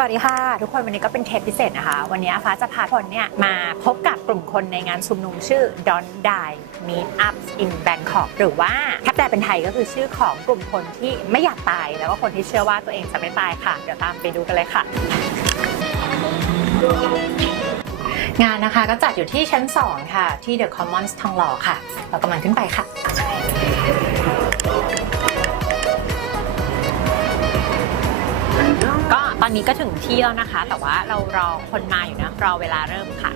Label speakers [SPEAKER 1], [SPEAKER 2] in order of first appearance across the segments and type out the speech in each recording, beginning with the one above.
[SPEAKER 1] สวัสดีค่ะ ทุกคนวันนี้ก็เป็นเทปพิเศษนะคะ วันนี้ฟ้าจะพาทุกคนเนี่ยมาพบกับกลุ่มคนในงานชุมนุมชื่อ Don't Die Meet Up in Bangkok หรือว่าถ้าแปลเป็นไทยก็คือชื่อของกลุ่มคนที่ไม่อยากตาย แล้วก็คนที่เชื่อว่าตัวเองจะไม่ตายค่ะ เดี๋ยวตามไปดูกันเลยค่ะ งานนะคะก็จัดอยู่ที่ชั้น 2 ค่ะ ที่ The Commons ทองหล่อค่ะ เรากำลังขึ้นไปค่ะ อนนี้ก็ถึงที่แล้วนะคะ แต่ว่าเรารอคนมาอยู่นะ รอเวลาเริ่มค่ะ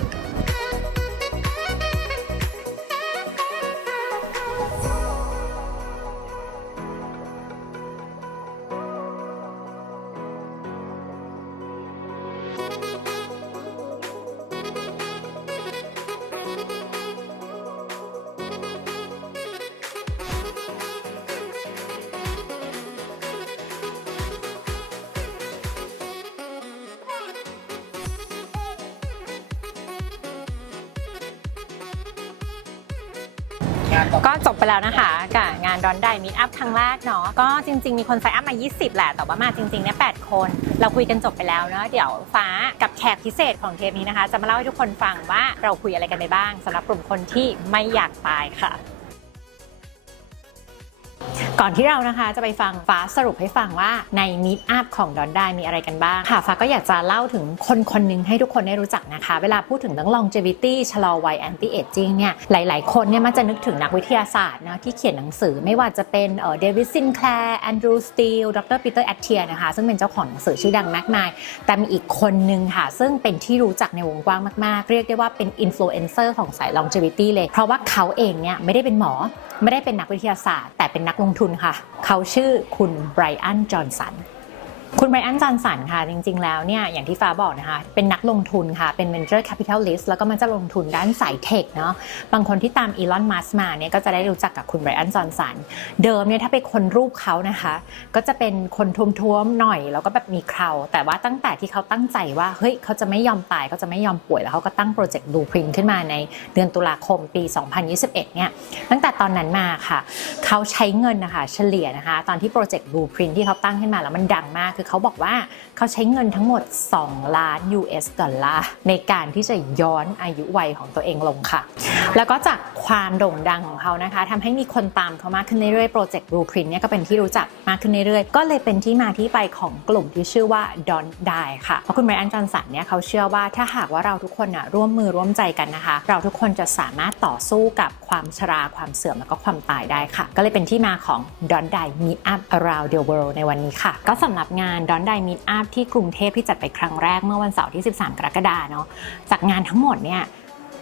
[SPEAKER 1] ก็จบไปแล้วนะคะกับงานดอนไดมิตอัพครั้งแรกเนาะก็จริง ๆ มีคนไซอัพมา 20 แหละ แต่ว่ามาจริงๆเนี่ย8คน เราคุยกันจบไปแล้วเนาะเดี๋ยวฟ้ากับแขกพิเศษของเทปนี้นะคะ จะมาเล่าให้ทุกคนฟังว่าเราคุยอะไรกันไปบ้างสำหรับกลุ่มคนที่ไม่อยากตายค่ะ ก่อนที่เรานะคะจะไปฟังฟ้าสรุปให้ฟังว่าในมิตอัพของดอนได้มีอะไรกันบ้างค่ะฟ้าก็อยากจะเล่าถึงคนคนหนึงให้ทุกคนได้รู้จักนะคะ เวลาพูดถึงเรื่อง longevity ชะลอวัย anti aging เนี่ยหลาย ๆ คนเนี่ยมักจะนึกถึงนักวิทยาศาสตร์นะที่เขียนหนังสือไม่ว่าจะเป็นเดวิดซินแคลร์แอนดรูสตีลดรปีเตอร์แอตเทียนะคะ ซึ่งเป็นเจ้าของหนังสือชื่อดังมากมาย แต่มีอีกคนนึงค่ะ ซึ่งเป็นที่รู้จักในวงกว้างมาก ๆ เรียกได้ว่าเป็นอินฟลูเอนเซอร์ของสาย longevity เลย เพราะว่าเขาเองเนี่ยไม่ได้เป็นหมอ ไม่ได้เป็นนักวิทยาศาสตร์ แต่เป็นนักลงทุนค่ะ เขาชื่อคุณไบรอัน จอห์นสัน คุณไบรอันจอนสันค่ะ จริง ๆ แล้วเนี่ยอย่างที่ฟ้าบอกนะคะ เป็นนักลงทุนค่ะ เป็น venture capitalist แล้วก็มันจะลงทุนด้านสายเทคเนาะบางคนที่ตามอีลอนมัสมาเนี่ยก็จะได้รู้จักกับคุณไบรอันจอนสัน เดิมเนี่ยถ้าไปคนรูปเขานะคะ ก็จะเป็นคนท้วมๆหน่อย แล้วก็แบบมีเคราแต่ว่าตั้งแต่ที่เขาตั้งใจว่าเฮ้ยเขาจะไม่ยอมตายเขาจะไม่ยอมป่วยแล้วเขาก็ตั้งโปรเจกต์บลูพรินขึ้นมาในเดือนตุลาคมปี 2021 เนี่ยตั้งแต่ตอนนั้นมาค่ะเขาใช้เงินนะคะเฉลี่ยนะคะ ตอนที่โปรเจกต์ Blueprint ที่เขาตั้งขึ้นมาแล้วมันดังมากคือเขาบอกว่าเขาใช้เงินทั้งหมด 2 ล้าน US ดอลลาร์ในการที่จะย้อนอายุวัยของตัวเองลงค่ะ แล้วก็จากความโด่งดังของเขานะคะทำให้มีคนตามเขามากขึ้นเรื่อยๆโปรเจกต์ Blueprint เนี่ยก็เป็นที่รู้จักมากขึ้นเรื่อยๆ ก็เลยเป็นที่มาที่ไปของกลุ่มที่ชื่อว่า Don't Die ค่ะ เพราะคุณไบรอันจอนสันเนี่ยเขาเชื่อว่าถ้าหากว่าเราทุกคนนะร่วมมือร่วมใจกันนะคะ เราทุกคนจะสามารถต่อสู้กับความชราความเสื่อมแล้วก็ความตายได้ค่ะ ก็เลยเป็นที่มาของ Don't Die Meet Up Around the World ในวันนี้ค่ะ ก็สำหรับงาน Don't Die Meet Up ที่กรุงเทพที่จัดไปครั้งแรกเมื่อวันเสาร์ที่ 13 กรกฎาเนาะจากงานทั้งหมดเนี่ย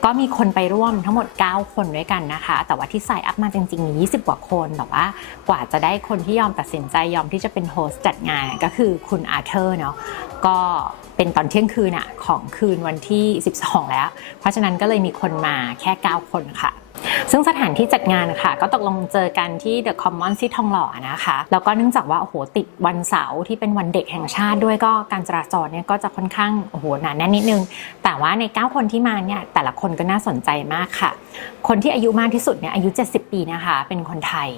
[SPEAKER 1] ก็มีคนไปร่วมทั้งหมด 9 คนด้วยกันนะคะ แต่ว่าที่ใส่อัพมาจริงๆมี 20 กว่าคน แต่ว่ากว่าจะได้คนที่ยอมตัดสินใจยอมที่จะเป็นโฮสจัดงานก็คือคุณอาเธอร์เนาะ ก็เป็นตอนเที่ยงคืนอะของคืนวันที่ 12 แล้ว เพราะฉะนั้นก็เลยมีคนมาแค่ 9 คนค่ะ ซึ่งสถานที่จัดงานค่ะ ก็ตกลงเจอกันที่ The Commons ที่ทองหล่อนะคะ แล้วก็เนื่องจากว่าโอ้โหติดวันเสาร์ที่เป็นวันเด็กแห่งชาติด้วยก็การจราจรเนี่ยก็จะค่อนข้างโอ้โหหนาแน่นนิดนึง แต่ว่าใน 9 คนที่มาเนี่ยแต่ละคนก็น่าสนใจมากค่ะ คนที่อายุมากที่สุดเนี่ยอายุ 70 ปีนะคะ เป็นคนไทย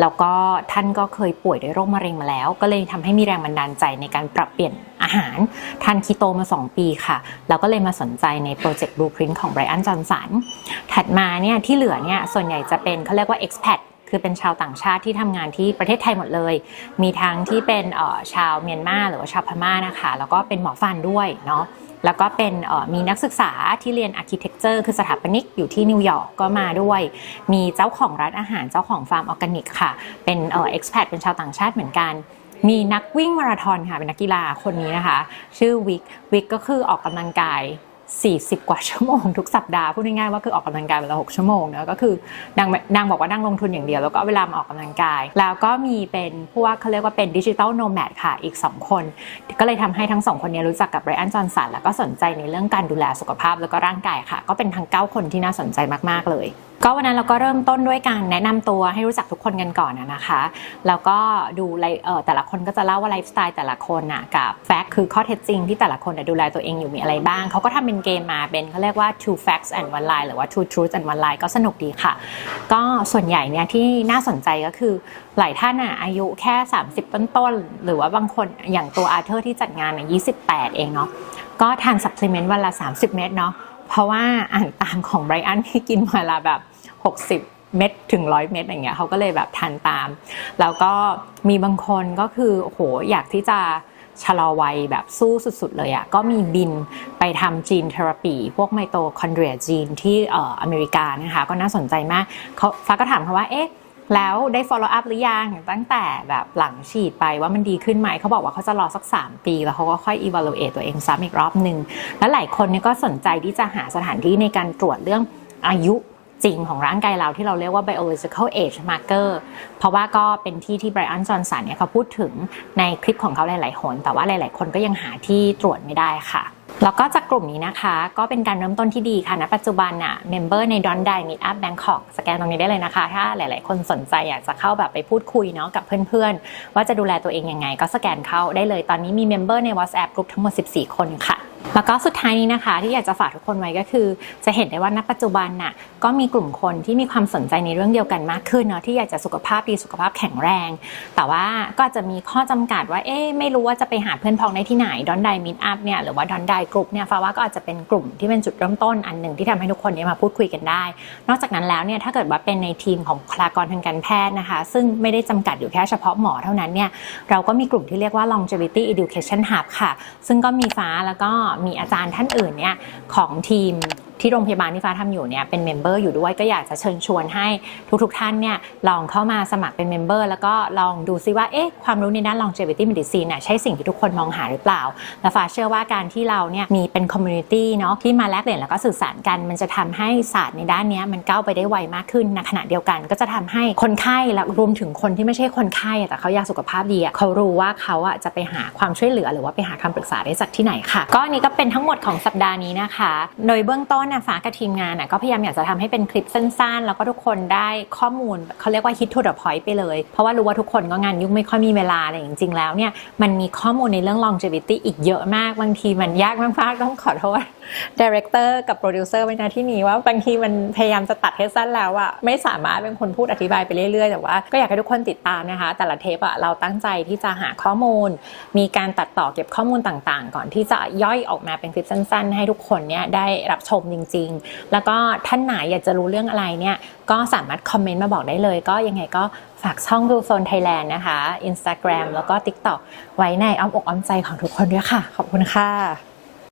[SPEAKER 1] แล้วก็ท่านก็เคยป่วยด้วยโรคมะเร็งมาแล้ว ก็เลยทำให้มีแรงบันดาลใจในการปรับเปลี่ยน อาหารทานคีโตมา 2 ปีค่ะ แล้วก็เลยมาสนใจในโปรเจกต์ Blueprint ของไบรอันจอห์นสันถัดมาเนี่ยที่เหลือเนี่ยส่วนใหญ่จะเป็นเขาเรียกว่า expat คือเป็นชาวต่างชาติที่ทำงานที่ประเทศไทยหมดเลย มีทั้งที่เป็นชาวเมียนมาหรือว่าชาวพม่านะคะ แล้วก็เป็นหมอฟันด้วยเนาะ แล้วก็เป็นมีนักศึกษาที่เรียน Architecture คือสถาปนิกอยู่ที่นิวยอร์กก็มาด้วย มีเจ้าของร้านอาหารเจ้าของฟาร์มออร์แกนิกค่ะ เป็นเอ่อ expat เป็นชาวต่างชาติเหมือนกัน มีนักวิ่งมาราธอนค่ะเป็นนักกีฬาคนนี้นะคะ ชื่อวิกวิกก็คือออกกำลังกาย 40 กว่าชั่วโมงทุกสัปดาห์พูดง่ายๆว่าคือออกกำลังกายวันละ6ชั่วโมงเนอะก็คือนางนางบอกว่านั่งลงทุนอย่างเดียวแล้วก็เวลามาออกกำลังกาย แล้วก็มีเป็นพวกเขาเรียกว่าเป็นดิจิ t a ลโนแมดค่ะอีก 2 คน ก็เลยทำให้ทั้งสองคนนี้รู้จักกับไบรอันจอห์นสันแล้วก็สนใจในเรื่องการดูแลสุขภาพแล้วก็ร่างกายค่ะ ก็เป็นทั้ง 9 คนที่น่าสนใจมากๆเลย ก็วันนั้นเราก็เริ่มต้นด้วยการแนะนำตัวให้รู้จักทุกคนกันก่อนนะคะ แล้วก็ดูไลเออแต่ละคนก็จะเล่าว่าไลฟ์สไตล์แต่ละคนอะกับแฟกต์คือข้อเท็จจริงที่แต่ละคนดูแลตัวเองอยู่มีอะไรบ้าง เขาก็ทำเป็นเกมมาเป็นเขาเรียกว่า two facts and one lie หรือว่า two truths and one lie ก็สนุกดีค่ะ ก็ส่วนใหญ่เนี่ยที่น่าสนใจก็คือหลายท่านอะอายุแค่ 30 ต้นๆหรือว่าบางคนอย่างตัวอาร์เธอร์ที่จัดงานอะ28 เองเนาะก็ทานซัพพลีเมนต์วันละ 30 เม็ดเนาะเพราะว่าอ่านตามของไบรอันที่กินวันละแบบ 60 เม็ดถึง100เม็ดอย่างเงี้ยเขาก็เลยแบบทานตาม แล้วก็มีบางคนก็คือโอ้โหอยากที่จะชะลอวัยแบบสู้สุดๆเลยอะ่ะก็มีบินไปทำจีนเทอราปี พวกไมโตคอนเดรียจีนที่เอ่ออเมริกานะคะก็น่าสนใจมากเขาฟ้าก็ถามเขาว่าเอ๊ะแล้วได้ follow up หรือยังตั้งแต่แบบหลังฉีดไปว่ามันดีขึ้นไหมเขาบอกว่าเขาจะรอสัก 3 ปี แล้วเขาก็ค่อย evaluate ตัวเองซ้ำอีกรอบหนึ่งแล้วหลายคนเนี่ยก็สนใจที่จะหาสถานที่ในการตรวจเรื่องอายุ จริงของร่างกายเราที่เราเรียกว่า biological age marker เพราะว่าก็เป็นที่ที่ไบรอันจอห์นสันเนี่ยเขาพูดถึงในคลิปของเขาหลายๆคนแต่ว่าหลาย ๆ คนก็ยังหาที่ตรวจไม่ได้ค่ะแล้วก็จากกลุ่มนี้นะคะก็เป็นการเริ่มต้นที่ดีค่ะณปัจจุบันน่ะเมมเบอร์ใน Don d i Meet Up Bangkok สแกนตรงนี้ได้เลยนะคะ ถ้าหลาย ๆ คนสนใจอยากจะเข้าแบบไปพูดคุยเนาะกับเพื่อน ๆ ว่าจะดูแลตัวเองยังไง ก็สแกนเข้าได้เลยตอนนี้มีเมมเบอร์ใน WhatsApp กลุ่มทั้งหมด 14 คนค่ะ แล้วก็สุดท้ายนี้นะคะที่อยากจะฝากทุกคนไว้ก็คือ จะเห็นได้ว่าณปัจจุบันน่ะก็มีกลุ่มคนที่มีความสนใจในเรื่องเดียวกันมากขึ้นเนาะที่อยากจะสุขภาพดีสุขภาพแข็งแรง แต่ว่าก็จะมีข้อจำกัดว่าเอ๊ะไม่รู้ว่าจะไปหาเพื่อนพ้องได้ที่ไหนดอนไดมิดอัพเนี่ยหรือว่าดอนไดกลุ่มเนี่ยฟ้าว่าก็อาจจะเป็นกลุ่มที่เป็นจุดเริ่มต้นอันหนึ่งที่ทำให้ทุกคนเนี่ยมาพูดคุยกันได้ นอกจากนั้นแล้วเนี่ยถ้าเกิดว่าเป็นในทีมของบุคลากรทางการแพทย์นะคะ ซึ่งไม่ได้จำกัดอยู่แค่เฉพาะหมอเท่านั้นเนี่ยเราก็มีกลุ่มที่เรียกว่า longevity education hub ค่ะ ซึ่งก็มีฟ้าแล้วก็มีอาจารย์ท่านอื่นเนี่ยของทีม ที่โรงพยาบาลที่ฟ้าทำอยู่เนี่ยเป็นเมมเบอร์อยู่ด้วยก็อยากจะเชิญชวนให้ทุกๆท่านเนี่ยลองเข้ามาสมัครเป็นเมมเบอร์แล้วก็ลองดูซิว่าเอ๊ะความรู้ในด้าน longevity medicine น่ะใช่สิ่งที่ทุกคนมองหาหรือเปล่า และฟ้าเชื่อว่าการที่เราเนี่ยมีเป็น community เนาะที่มาแลกเปลี่ยนแล้วก็สื่อสารกัน มันจะทำให้ศาสตร์ในด้านนี้มันก้าวไปได้ไวมากขึ้นในขณะเดียวกัน ก็จะทำให้คนไข้และรวมถึงคนที่ไม่ใช่คนไข้แต่เขาอยากสุขภาพดีเขารู้ว่าเขาอะจะไปหาความช่วยเหลือหรือว่าไปหาคำปรึกษาได้จากที่ไหนค่ะ ก็นนี้ก็เป็นทั้งหมดของสัปดาห์นี้นะคะ โดยเบื้องต้นนะฟ้ากับทีมงานนะก็พยายามอยากจะทำให้เป็นคลิปสั้นๆ แล้วก็ทุกคนได้ข้อมูลเขาเรียกว่า hit to the point ไปเลย เพราะว่ารู้ว่าทุกคนก็งานยุ่งไม่ค่อยมีเวลาแต่จริงๆแล้วเนี่ยมันมีข้อมูลในเรื่อง longevity อีกเยอะมากบางทีมันยากมากๆต้องขอโทษดีเรคเตอร์กับโปรดิวเซอร์ไว้นะที่นี้ว่าบางทีมันพยายามจะตัดให้สั้นแล้วอะไม่สามารถเป็นคนพูดอธิบายไปเรื่อยๆ แต่ว่าก็อยากให้ทุกคนติดตามนะคะ แต่ละเทปอะเราตั้งใจที่จะหาข้อมูล มีการตัดต่อเก็บข้อมูลต่างๆ ก่อนที่จะย่อยออกมาเป็นคลิปสั้น ๆ ให้ทุกคนเนี่ยได้รับชมจริง ๆ แล้วก็ท่านไหนอยากจะรู้เรื่องอะไรเนี่ยก็สามารถคอมเมนต์มาบอกได้เลย ก็ยังไงก็ฝากช่องดูโซนไทยแลนด์นะคะ Instagram แล้วก็ TikTok ไว้ในอ้อมอกอ้อมใจของทุกคนด้วยค่ะ ขอบคุณค่ะ